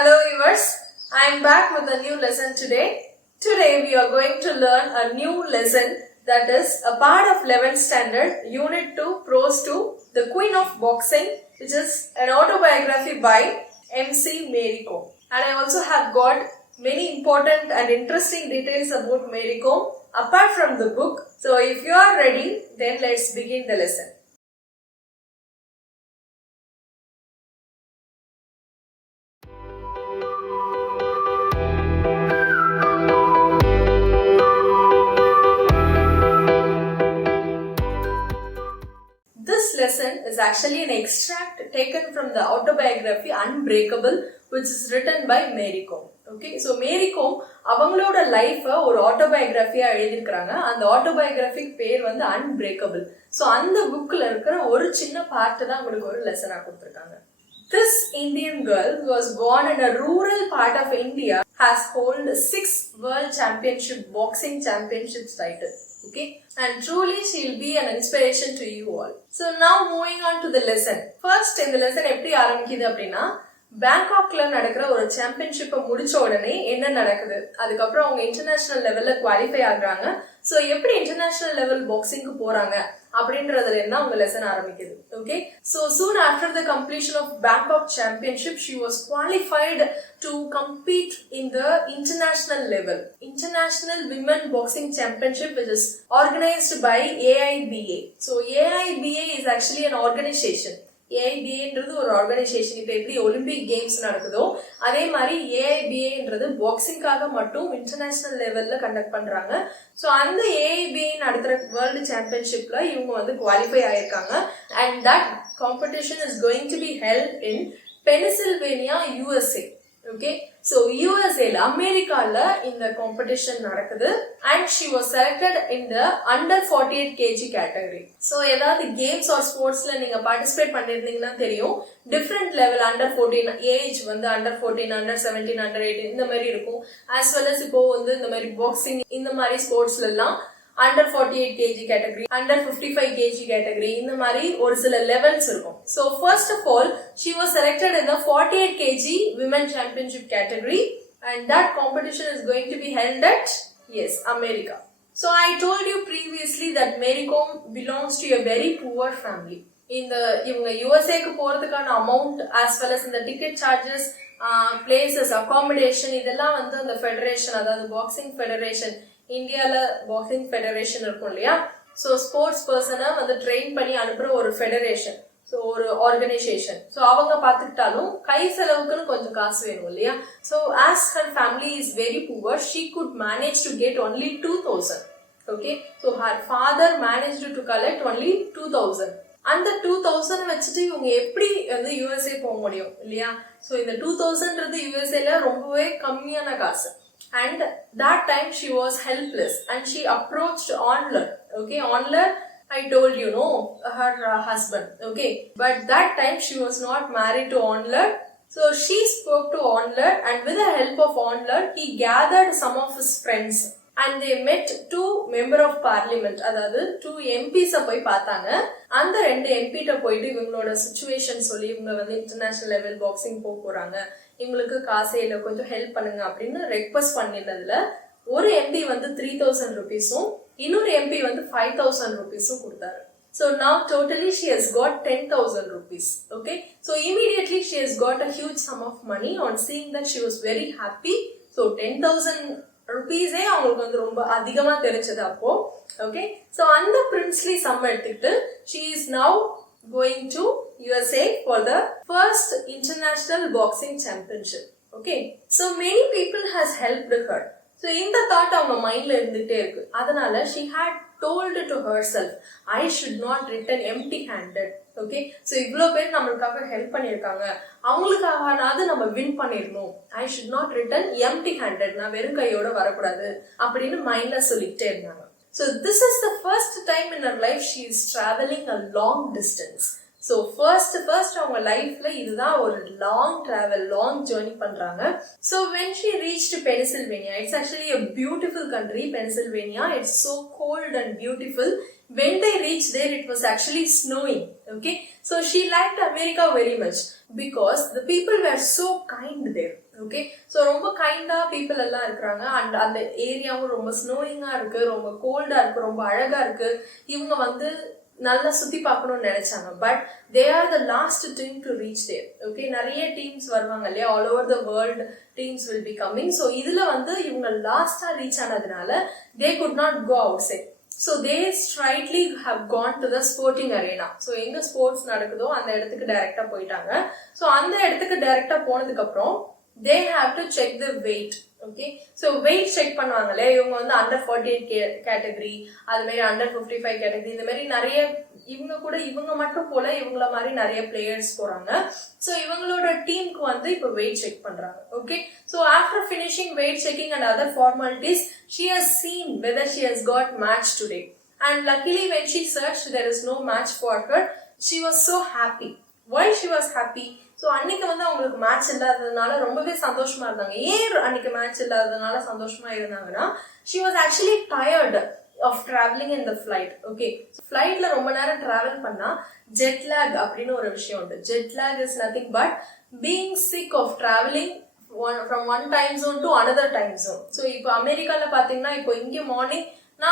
Hello viewers, I am back with a new lesson today. Today we are going to learn a new lesson that is a part of 11th standard, Unit 2, Prose 2, The Queen of Boxing, which is an autobiography by MC Mary Kom. And I also have got many important and interesting details about Mary Kom apart from the book. So if you are ready, then let's begin the lesson. This lesson is actually an extract taken from the autobiography Unbreakable, which is written by Mary Kom. Okay, so Mary Kom அவங்களோட லைஃப ஒரு ஆட்டோபயோகிராஃபியா எழுதியிருக்கிறாங்க. அந்த ஆட்டோபயோகிராஃபிக் பேர் வந்து unbreakable. So அந்த புக்ல இருக்கிற ஒரு சின்ன பார்ட் தான் உங்களுக்கு ஒரு லெசனா கொடுத்துருக்காங்க. This Indian girl who was born in a rural part of India has held 6 world championship boxing championships title. Okay, and truly she will be an inspiration to you all. So now moving on to the lesson. First in the lesson எப்படி ஆரம்பிக்குது அப்படின்னா, பேங்காக்ல நடக்கிற ஒரு சாம்பியன்ஷிப்பை முடிச்ச உடனே என்ன நடக்குது, அதுக்கப்புறம் அவங்க இன்டர்நேஷனல் லெவல்ல குவாலிஃபை ஆகுறாங்க. ஸோ எப்படி இன்டர்நேஷனல் லெவல் பாக்ஸிங்க்கு போறாங்க அப்படின்றதுல என்ன அவங்க லெசன் ஆரம்பிக்குது. Okay, so soon after the completion of Bangkok championship she was qualified to compete in the international level. International women boxing championship which is organized by AIBA. So AIBA is actually an organization. ஏஐபிஏன்றது ஒரு organization. இப்போ எப்படி Olympic games நடக்குதோ அதே மாதிரி ஏஐபிஏன்றது பாக்ஸிங்காக மட்டும் international லெவல்ல conduct பண்றாங்க. ஸோ அந்த ஏஐபிஏ நடத்துற வேர்ல்டு சாம்பியன்ஷிப்ல இவங்க வந்து குவாலிஃபை ஆயிருக்காங்க. And that competition is going to be held in Pennsylvania, USA. Okay, so யூஎஸ்ஏல அமெரிக்கால இந்த காம்படிஷன் நடக்குது. And she was selected in the under 48 kg category. So ஏதாவது கேம்ஸ் ஆர் ஸ்போர்ட்ஸ்ல நீங்க பார்ட்டிசிபேட் பண்ணிருந்தீங்கன்னா தெரியும், டிஃப்ரெண்ட் லெவல் அண்டர் 14 ஏஜ் வந்து அண்டர் 14, அண்டர் 17, அண்டர் 18 இந்த மாதிரி இருக்கும். ஆஸ் வெல் அஸ் இப்போ வந்து இந்த மாதிரி பாக்ஸிங் இந்த மாதிரி ஸ்போர்ட்ஸ்ல எல்லாம் under 48 kg category, under 55 kg category இந்த மாதிரி ஒரு சில லெவல்ஸ் இருக்கும். So first of all she was selected in the 48 kg women championship category and that competition is going to be held at America. So I told you previously that Mary Kom belongs to a very poor family. இவங்க யூஎஸ்ஏக்கு போறதுக்கான amount as well as இந்த ticket charges, places, accommodation இதெல்லாம் வந்து அந்த federation, அதாவது boxing federation, இந்தியால boxing federation இருக்கும் இல்லையா, ஸோ ஸ்போர்ட்ஸ் பர்சனை வந்து ட்ரெயின் பண்ணி அனுப்புற ஒரு ஃபெடரேஷன், ஸோ ஒரு ஆர்கனைசேஷன். ஸோ அவங்க பார்த்துக்கிட்டாலும் கை செலவுக்குன்னு கொஞ்சம் காசு வேணும் இல்லையா. So as her family is very poor, she good manage to get only 2000. Okay, so her father manage to collect only 2000. அந்த 2000 வச்சுட்டு இவங்க எப்படி வந்து யூஎஸ்ஏ போக முடியும் இல்லையா. ஸோ இந்த 2000ன்றது யூஎஸ்ஏல ரொம்பவே கம்மியான காசு. And that time she was helpless and she approached Onler. Okay, Onler, I told you, no, her husband. Okay, but that time she was not married to Onler. So she spoke to Onler and with the help of Onler, he gathered some of his friends and they met 2 member of parliament, அதாவது 2 MPs போய் பார்த்தாங்க. அந்த 2 MP போயிட்டு இவங்களோட situation சொல்லி, இவங்க வந்து international level boxing போறாங்க, இவங்களுக்கு காசே இல்லை, கொஞ்சம் ஹெல்ப் பண்ணுங்க அப்படின்னு ரெக்வஸ்ட் பண்ணினதுல ஒரு எம்பி வந்து 3000 rupees-உம் இன்னொரு எம்பி வந்து 5000 rupees-உம் கொடுத்தாரு. So now totally she has got 10,000 rupees. Okay, so immediately she has got a huge sum of money. On seeing that she was very happy. So 10,000 rupees-ஏ அவங்களுக்கு வந்து ரொம்ப அதிகமா தெரிஞ்சது அப்போ. ஓகே, ஸோ அந்த பிரின்ஸ்லி சம் எடுத்துக்கிட்டு she is now going to USA for the first international boxing championship. Okay, so many people has helped her. So இந்த thought அவங்க மைண்ட்ல இருந்துட்டே இருக்கு. அதனால she had told to herself, I should not return empty handed. Okay, so இவ்வளோ பேர் நம்மளுக்காக help பண்ணியிருக்காங்க, அவங்களுக்காகனாவது நம்ம வின் பண்ணிடணும். I should not return empty handed, நான் வெறும் கையோட வரக்கூடாது அப்படின்னு மைண்ட்ல சொல்லிக்கிட்டே இருந்தாங்க. So this is the first time in her life she is traveling a long distance. So first அவங்க லைஃப்ல இதுதான் ஒரு long travel, long journey பண்றாங்க. So when she reached Pennsylvania, it's actually a beautiful country, Pennsylvania. It's so cold and beautiful. When they reached there, it was actually snowing. Okay, so she liked America very much because the people were so kind there. Okay. So ரொம்ப கைண்டா people எல்லாம் இருக்கிறாங்க. And அந்த ஏரியாவும் ரொம்ப ஸ்னோயிங்கா இருக்கு, ரொம்ப கோல்டா இருக்கு, ரொம்ப அழகா இருக்கு. இவங்க வந்து நல்லா சுத்தி பார்க்கணும்னு நினைச்சாங்க. But they are the last team to reach there. Okay, நிறைய டீம்ஸ் வருவாங்க இல்லையா, all over the world teams will be coming. So இதுல வந்து இவங்க லாஸ்டா ரீச் ஆனதுனால they could not go outside. So they straightly have gone to the sporting arena. So எங்க sports நடக்குதோ அந்த இடத்துக்கு டைரக்டா போயிட்டாங்க. ஸோ அந்த இடத்துக்கு டைரக்டா போனதுக்கு அப்புறம் they have to check the weight. Okay, so weight check பண்ணுவாங்களே, இவங்க வந்து அண்டர் 48 கேட்டகரி, அது மாதிரி அண்டர் 55 கேட்டகரி, இந்த மாதிரி நிறைய இவங்க கூட இவங்க மட்டும் போல இவங்கள மாதிரி நிறைய பிளேயர்ஸ் போறாங்க. ஸோ இவங்களோட டீமுக்கு வந்து இப்போ வெயிட் செக் பண்றாங்க. Okay, so after finishing weight checking and other formalities she has seen whether she has got match today, and luckily when she searched there is no match for her. She was so happy. Why she was happy? So அன்னைக்கு வந்து அவங்களுக்கு match இல்லாததுனால ரொம்பவே சந்தோஷமா இருந்தாங்க. ஏன் அன்னைக்கு match இல்லாததுனால சந்தோஷமா இருந்தாங்கன்னா, she was actually tired of traveling in the flight. Okay, ஃபிளைட்ல ரொம்ப நேரம் டிராவல் பண்ணா ஜெட் லேக் அப்படின்னு ஒரு விஷயம் உண்டு. Jet lag is nothing but being sick of travelling from one time zone to another time zone. So இப்போ அமெரிக்கால பாத்தீங்கன்னா இப்போ இங்கே மார்னிங்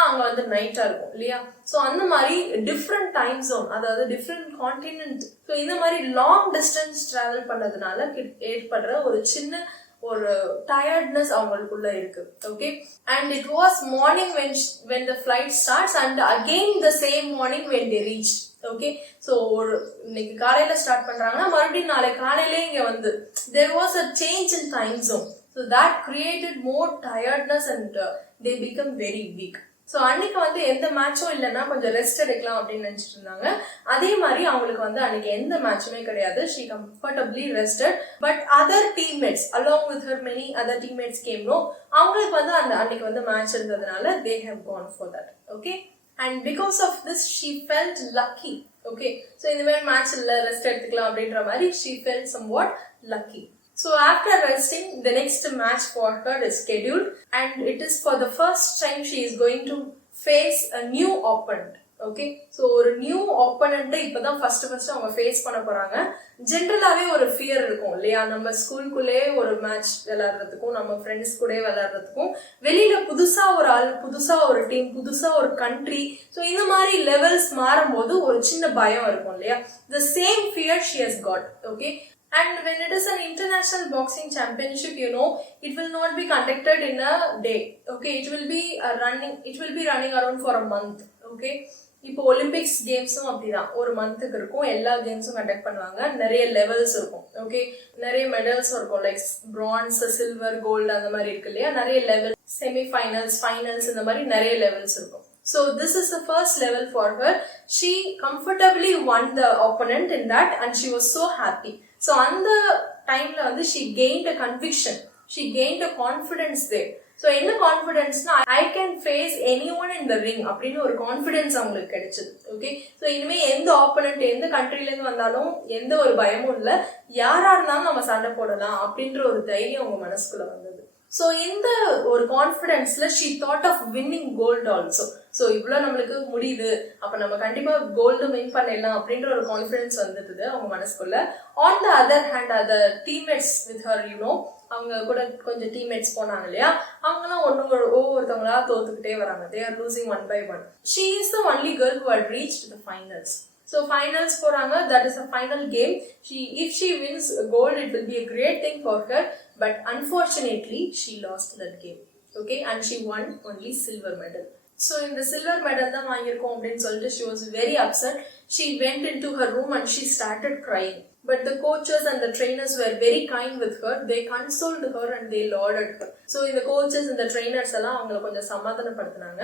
அங்க வந்து நைட்டா இருக்கும் இல்லையா. சோ அந்த மாதிரி டிஃப்ரெண்ட் டைம் ஜோன், அதாவது டிஃப்ரெண்ட் கான்டினென்ட். ஸோ இந்த மாதிரி லாங் டிஸ்டன்ஸ் டிராவல் பண்ணதுனால ஏற்படுற ஒரு சின்ன ஒரு டயர்ட்னஸ் அவங்களுக்குள்ள இருக்கு. Okay, and it was morning when the flight starts and again the same morning when they reached. Okay, so ஒரு இன்னைக்கு காலையில ஸ்டார்ட் பண்றாங்கன்னா மறுபடியும் நாளை காலையிலே இங்க வந்து there was a change in time zone. So that created more tiredness and they become very weak. So அன்னைக்கு வந்து எந்த மேட்சும் இல்லைன்னா கொஞ்சம் ரெஸ்ட் எடுக்கலாம் அப்படின்னு நினைச்சிட்டு இருந்தாங்க. அதே மாதிரி அவங்களுக்கு வந்து அன்னைக்கு எந்த மேட்சுமே கிடையாது. She comfortably rested. But other teammates along with her many other teammates came no, அவங்களுக்கு வந்து அந்த அன்னைக்கு வந்து மேட்ச் இருந்ததுனால they have gone for that. Okay, and because of this she felt lucky. Okay, so இந்த மாதிரி மேட்ச் இல்லை rest எடுத்துக்கலாம் அப்படின்ற மாதிரி she felt somewhat lucky. So after resting, the next match for her is scheduled, and it is for the first time she is going to face a new opponent. Okay, so ஒரு new opponent இப்பதான் first அவங்க face பண்ண போறாங்க. ஜென்ரலாவே ஒரு fear இருக்கும் இல்லையா, நம்ம ஸ்கூலுக்குள்ளே ஒரு மேட்ச் விளையாடுறதுக்கும் நம்ம ஃப்ரெண்ட்ஸ் கூட விளையாடுறதுக்கும் வெளியில புதுசா ஒரு ஆள், புதுசா ஒரு டீம், புதுசா ஒரு கண்ட்ரி, ஸோ இந்த மாதிரி லெவல்ஸ் மாறும்போது ஒரு சின்ன பயம் இருக்கும் இல்லையா. the same fear she has got. Okay, and when it is an international boxing championship, you know, it will not be conducted in a day. Okay, it will be running around for a month. Okay, இப்போ Olympics கேம்ஸும் அப்படிதான், ஒரு மந்த்துக்கு இருக்கும். எல்லா கேம்ஸும் conduct பண்ணுவாங்க, நிறைய levels இருக்கும். Okay, நிறைய மெடல்ஸும் இருக்கும், லைக் பிரான்ஸ், சில்வர், கோல்டு அந்த மாதிரி இருக்கு இல்லையா. நிறைய லெவல், செமிஃபைனல்ஸ், ஃபைனல்ஸ், இந்த மாதிரி நிறைய லெவல்ஸ் இருக்கும். So this is the first level for her. She comfortably won the opponent in that and she was so happy. So அந்த டைம்ல வந்து she gained a conviction, she gained a confidence there. So என்ன கான்ஃபிடன்ஸ்னா, I can face anyone in the ring அப்படின்னு ஒரு confidence அவங்களுக்கு கிடைச்சது. Okay, so இனிமே எந்த ஆப்போனன்ட் எந்த கண்ட்ரில இருந்து வந்தாலும் எந்த ஒரு பயமும் இல்லை, யாரா இருந்தாலும் நம்ம சண்டை போடலாம் அப்படின்ற ஒரு தைரியம் அவங்க மனசுக்குள்ள வந்தது. ஸோ இந்த ஒரு கான்ஃபிடன்ஸ்ல she thought of winning gold also. So இவ்வளோ நம்மளுக்கு முடியுது, அப்போ நம்ம கண்டிப்பா கோல்டு வின் பண்ணிடலாம் அப்படின்ற ஒரு கான்ஃபிடன்ஸ் வந்துடுது அவங்க மனசுக்குள்ள. On the other hand other teammates with her, you know, அவங்க கூட கொஞ்சம் டீம்மேட்ஸ் போனாங்க இல்லையா, அவங்கலாம் ஒவ்வொருத்தவங்களா தோத்துக்கிட்டே வராங்க. They are losing one by one. She is the only girl who had reached the finals. So finals போறாங்க, that is a final game. If she wins gold, it will be a great thing for her, but unfortunately she lost that game. Okay, and she won only silver medal. So in the silver medal தான் வாங்கியிருக்கோம் அப்படின்னு சொல்லிட்டு she was very upset. She went into her room and she started crying. But the coaches and the trainers were very kind with her. They consoled her and they lauded her. So இந்த coaches and the trainers எல்லாம் அவங்களை கொஞ்சம் சமாதானப்படுத்தினாங்க.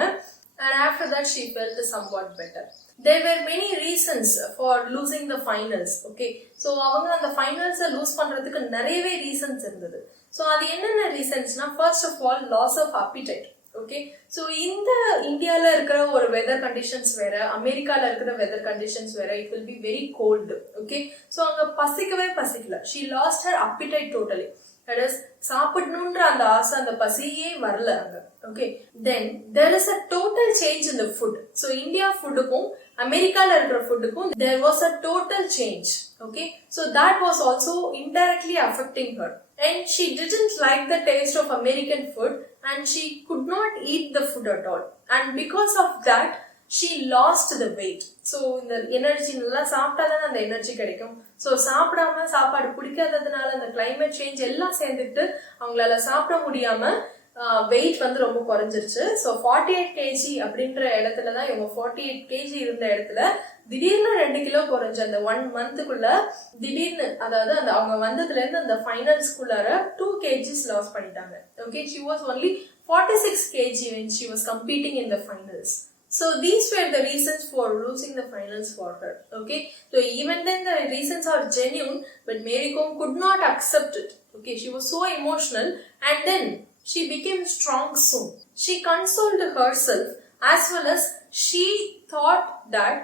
And after that she felt somewhat better. There were many reasons for losing the finals. Okay, so அவங்க அந்த ஃபைனல்ஸை loose பண்றதுக்கு நிறையவே reasons இருந்தது. So அது என்னென்ன ரீசன்ஸ்னா, first of all loss of appetite. Okay, so இந்த இந்தியாவில் இருக்கிற ஒரு வெதர் கண்டிஷன்ஸ் வேற, அமெரிக்காவில் இருக்கிற வெதர் கண்டிஷன்ஸ் வேற. It will be very cold. Okay, so அங்கே பசிக்கல. She lost her appetite totally. That is, சாப்பிடணுன்ற அந்த ஆசை, அந்த பசியே வரல அங்க. Okay, then there is a total change in the food. So India ஃபுட்டுக்கும் அமெரிக்கால இருக்கிற ஃபுட்டுக்கும் there was a total change. Okay, so that was also indirectly affecting her. and she didn't like the taste of American food and she could not eat the food at all, and because of that she lost the weight. So இந்த energy நல்லா சாப்பிட்டாதான் அந்த energy கிடைக்கும். So சாப்பிடாம சாப்பாடு பிடிக்காததுனால அந்த climate change எல்லாம் சேர்ந்துட்டு அவங்களால சாப்பிட முடியாம வெயிட் வந்து ரொம்ப குறைஞ்சிருச்சு. ஸோ 48 kg அப்படின்ற இடத்துலதான் இவங்க 48 kg இருந்த இடத்துல திடீர்னு 2 கிலோ குறைஞ்ச அந்த 1 மந்த்துக்குள்ள திடீர்னு, அதாவது அந்த அவங்க வந்ததுல இருந்து அந்த ஃபைனல்ஸ்குள்ளார 2 kgs லாஸ் பண்ணிட்டாங்க. Okay, she was only 46 kg when she was competing in the finals. So these were the reasons for losing the finals for her. Okay, so even then the reasons are genuine, but Mary Kom could not accept it. Okay, she was so emotional, and then she became strong soon. She consoled herself, as well as she thought that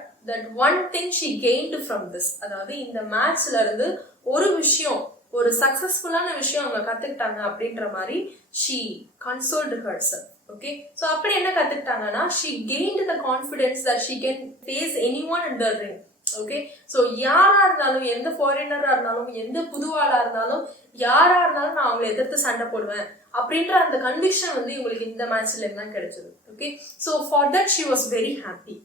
one thing she gained from this, அதாவது இந்த மேட்ச்ல இருந்து ஒரு விஷயம், ஒரு சக்சஸ்ஃபுல்லான விஷயம் அவங்க கத்துக்கிட்டாங்க அப்படின்ற மாதிரி she consoled herself. Okay, so அப்படி என்ன கத்துக்கிட்டாங்கன்னா she gained the confidence that she can face anyone in the ring. Okay, so யாரா இருந்தாலும், எந்த ஃபாரினரா இருந்தாலும், எந்த புதுவாளா இருந்தாலும், யாரா இருந்தாலும் நான் அவங்களை எதிர்த்து சண்டை போடுவேன் அப்படின்ற அந்த கன்விக்ஷன் வந்து இவங்களுக்கு இந்த மேட்ச்ல இருந்தா கிடைச்சது. Okay, so for that she was very happy.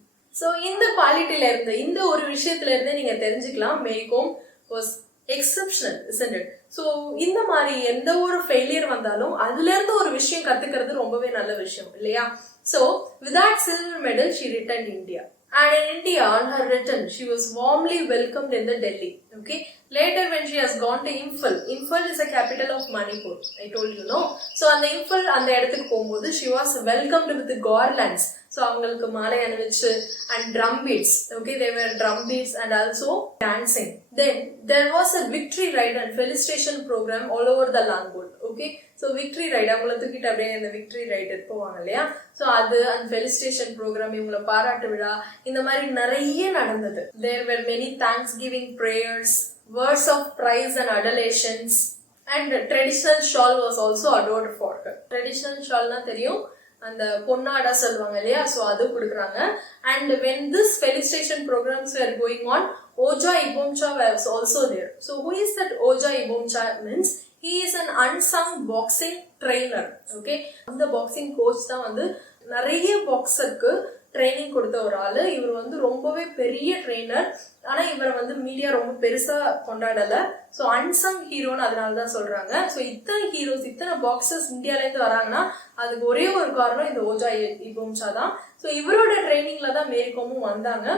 So இந்த குவாலிட்டியில இருந்து, இந்த ஒரு விஷயத்துல இருந்து நீங்க தெரிஞ்சுக்கலாம் Mary Kom was exceptional, isn't it? So இந்த மாதிரி எந்த ஒரு ஃபெயிலியர் வந்தாலும் அதுல இருந்து ஒரு விஷயம் கத்துக்கிறது ரொம்பவே நல்ல விஷயம் இல்லையா? So with that silver medal she returned India. And in India, on her return, she was warmly welcomed in the Delhi. Okay. Later, when she has gone to Imphal, Imphal is the capital of Manipur. I told you, no? So, on the Imphal, அந்த இடத்துக்கு போகும்போது she was welcomed with the garlands. So, அவங்களுக்கு மாலை அணிவிச்சு and drum beats. Okay, they were drum beats and also dancing. Then there was a victory ride and felicitation program all over the Langol. Okay, so victory ride, அவங்களை தூக்கிட்டு அப்படியே இந்த victory ride போவாங்க இல்லையா? So அது and felicitation program, இவங்களை பாராட்டு விழா, இந்த மாதிரி நிறைய நடந்தது. There were many thanksgiving prayers, words of praise and adulations, and traditional shawl was also adored for her. Traditional shawlனா தெரியும், அந்த பொன்னாடா சொல்லுவாங்க இல்லையா? ஸோ அது கொடுக்குறாங்க. And when this felicitation programs were going on, Oja Ibomcha was also there. So who is that Oja Ibomcha? Means he is an unsung boxing trainer. Okay, அந்த boxing coach தான் வந்து நிறைய பாக்ஸருக்கு ட்ரைனிங் கொடுத்த ஒரு ஆளு. இவர் வந்து ரொம்பவே பெரிய ட்ரெயினர். ஆனா இவரை வந்து மீடியா ரொம்ப பெருசா கொண்டாடல. ஸோ அன்சங் ஹீரோன்னு அதனாலதான் சொல்றாங்க. ஸோ இத்தனை ஹீரோஸ், இத்தனை பாக்ஸர்ஸ் இந்தியால இருந்து வராங்கன்னா அதுக்கு ஒரே ஒரு காரணம் இந்த ஓஜா இபோம்சா தான். ஸோ இவரோட ட்ரைனிங்ல தான் மேரி கோமும் வந்தாங்க.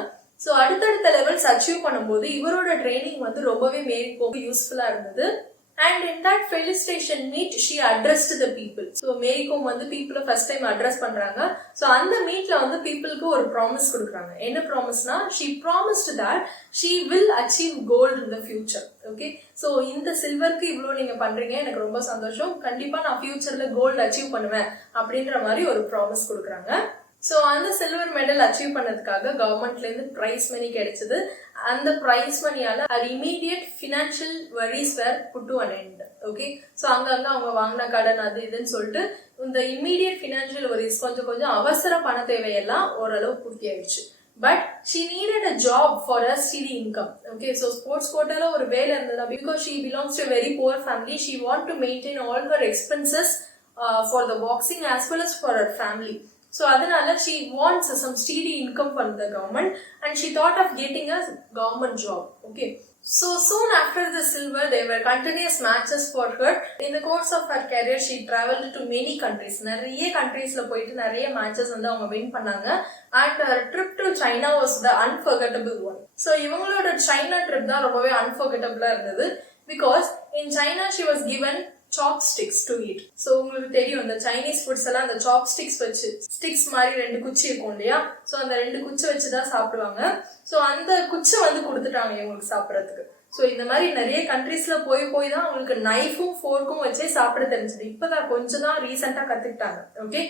ஸோ அடுத்தடுத்த லெவல்ஸ் அச்சீவ் பண்ணும்போது இவரோட ட்ரைனிங் வந்து ரொம்பவே மேரி கோமுக்கு யூஸ்ஃபுல்லா இருந்தது. And in that felicitation meet, she addressed the people. So Mary Kom வந்து people first time address பண்றாங்க. So அந்த மீட்ல வந்து peopleக்கு ஒரு ப்ராமிஸ் கொடுக்குறாங்க. என்ன ப்ராமிஸ்னா, she promised that she will achieve gold in the future. Okay, so இந்த சில்வருக்கு இவ்வளோ நீங்க பண்றீங்க, எனக்கு ரொம்ப சந்தோஷம், கண்டிப்பா நான் ஃபியூச்சர்ல கோல்டு அச்சீவ் பண்ணுவேன் அப்படின்ற மாதிரி ஒரு ப்ராமிஸ் கொடுக்குறாங்க. ஸோ அந்த சில்வர் மெடல் அச்சீவ் பண்ணதுக்காக கவர்மெண்ட்ல இருந்து பிரைஸ் மணி கிடைச்சது. அந்த பிரைஸ் மணியால immediate financial worries were put to an end. Okay, so அங்கங்க அவங்க வாங்கின கடன் அது இதுன்னு சொல்லிட்டு இந்த இமீடியட் ஃபினான்ஷியல் வரிஸ் கொஞ்சம் அவசர பண தேவையெல்லாம் ஓரளவு பூர்த்தி ஆயிடுச்சு. But she needed a job for a steady income. Okay, so sports quota la ஒரு வேலை இருந்ததா, because she belongs to a very poor family, she want to maintain all her expenses for the boxing as well as for her family. So அதனால she wants some steady income from the government and she thought of getting a government job. Okay, so soon after the silver there were continuous matches for her. In the course of her career she traveled to many countries. நிறைய countriesல போயிட்டு நிறைய matches வந்து அவங்க win பண்ணாங்க. And her trip to China was the unforgettable one. So இவங்களோட China trip தான் ரொம்பவே unforgettable இருந்தது, because in China she was given chopsticks to eat. So உங்களுக்கு தெரியும் இந்த சைனீஸ் ஃபுட்ஸ் எல்லாம் அந்த சாப்ஸ்டிக்ஸ் வச்சு, ஸ்டிக்ஸ் மாதிரி 2 குச்சி இருக்கும் இல்லையா? ஸோ அந்த 2 குச்சி வச்சுதான் சாப்பிடுவாங்க. ஸோ அந்த குச்சை வந்து கொடுத்துட்டாங்க இவங்களுக்கு சாப்பிடறதுக்கு. ஸோ இந்த மாதிரி நிறைய கண்ட்ரீஸ்ல போய் தான் அவங்களுக்கு நைஃபும் ஃபோர்க்கும் வச்சே சாப்பிட தெரிஞ்சது. இப்பதான் கொஞ்சம் தான் ரீசெண்டா கத்துக்கிட்டாங்க. Okay,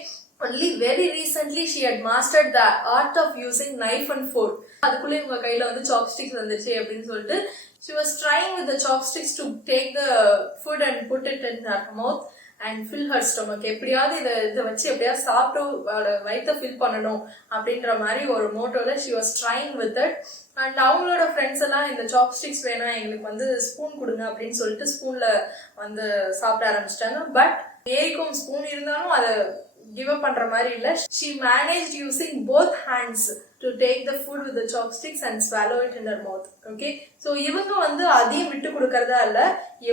only very recently she had mastered the art of using knife and fork. அதுக்குள்ள இவங்க கையில வந்து சாப்ஸ்டிக்ஸ் வந்துச்சு அப்படின்னு சொல்லிட்டு she was trying with the chopsticks to take the food and put it in her mouth. and fill her stomach. எப்படியாவது இதை வச்சு எப்படியாவது சாப்பிட்டு வயிற்ற ஃபில் பண்ணணும் அப்படின்ற மாதிரி ஒரு மோட்டோல she was trying with it. And அவங்களோட ஃப்ரெண்ட்ஸ் எல்லாம் இந்த சாப்ஸ்டிக்ஸ் வேணாம், எங்களுக்கு வந்து ஸ்பூன் கொடுங்க அப்படின்னு சொல்லிட்டு ஸ்பூன்ல வந்து சாப்பிட ஆரம்பிச்சிட்டாங்க. பட் மேரிக்கும் ஸ்பூன் இருந்தாலும் அதை give up பண்ற மாதிரி இல்ல. She managed using both hands to take the food with the chopsticks and swallow it in her mouth. Okay, so இவங்க வந்து அதையும் விட்டு கொடுக்கறதா இல்ல,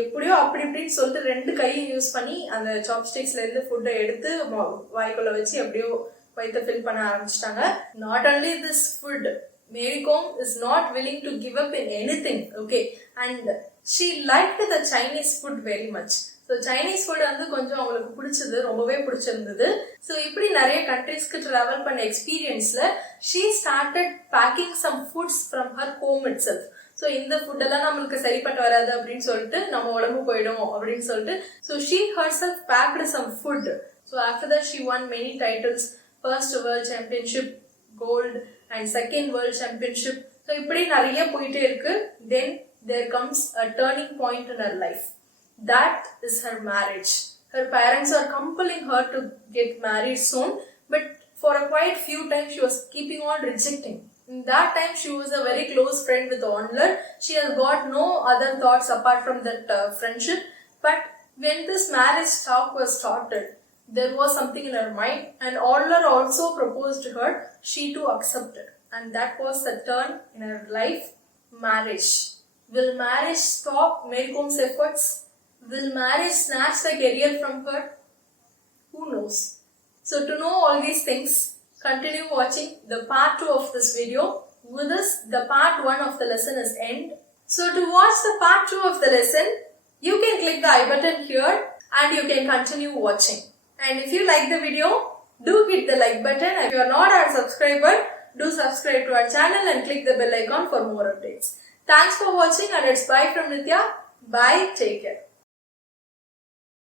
எப்படியோ அப்படி இப்படின்னு சொல்லிட்டு ரெண்டு கையும் யூஸ் பண்ணி அந்த சாப்ஸ்டிக்ஸ்ல இருந்து ஃபுட்டை எடுத்து வாய்க்குள்ள வச்சு எப்படியோ வயிற்ற ஃபில் பண்ண ஆரம்பிச்சிட்டாங்க. Not only this food, Mary Kom is not willing to give up in anything. Okay, and she liked the Chinese food very much. So Chinese food வந்து கொஞ்சம் அவங்களுக்கு பிடிச்சது, ரொம்பவே பிடிச்சிருந்தது. ஸோ இப்படி நிறைய கண்ட்ரீஸ்க்கு ட்ராவல் பண்ண எக்ஸ்பீரியன்ஸ்ல she started packing some foods from her home itself. So இந்த ஃபுட்டெல்லாம் நம்மளுக்கு சரிப்பட்டு வராது அப்படின்னு சொல்லிட்டு நம்ம உடம்பு போயிடும் அப்படின்னு சொல்லிட்டு so she herself baked some food. So after that she won many titles, first world championship gold and second world championship. So இப்படி நிறைய போயிட்டே இருக்கு. Then there comes a turning point in her life. That is her marriage. Her parents are compelling her to get married soon, but for a quite few times she was keeping on rejecting. In that time she was a very close friend with Onler. She has got no other thoughts apart from that friendship. But when this marriage talk was started, there was something in her mind, and Onler also proposed to her. She too accepted, and that was the turn in her life. Marriage. Will marriage stop Mary Kom's efforts? Will marriage snatch the career from her? Who knows? So to know all these things, continue watching the part 2 of this video. With this, the part 1 of the lesson is end. So to watch the part 2 of the lesson, you can click the I button here and you can continue watching. And if you like the video, do hit the like button. If you are not our subscriber, do subscribe to our channel and click the bell icon for more updates. Thanks for watching, and it's bye from Nitya. Bye, take care.